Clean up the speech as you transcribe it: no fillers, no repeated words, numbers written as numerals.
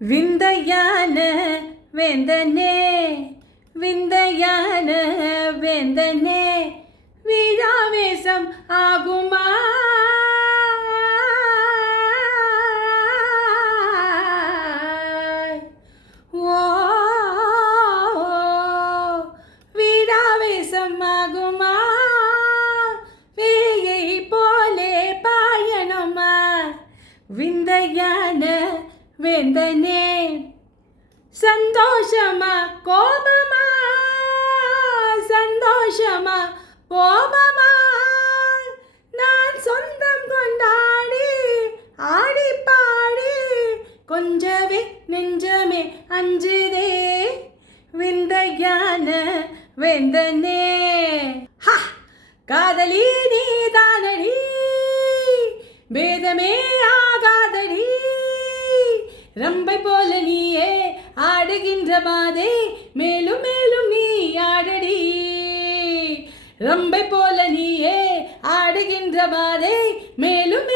விந்தையான வேந்தனே விந்தையான வேந்தனே வீராவேசம் ஆகுமா ஓ வீராவேசம் ஆகுமா பேயை போலே பாயணுமா விந்தையான வேந்தனே சந்தோஷமா கோபமா சந்தோஷமா கோபமா நான் சொந்தம் கொண்டாடி ஆடி பாடி கொஞ்சமே நெஞ்சமே அஞ்சுதே விந்தையான வேந்தனே காதலி நீ தானடி பேதமே ஆகாதடி ரம்பை போல நீயே ஆடுகின்ற மாதே மேலும் மேலும் நீ ஆடடி ரம்பை போல நீயே ஆடுகின்ற மாதே மேலும்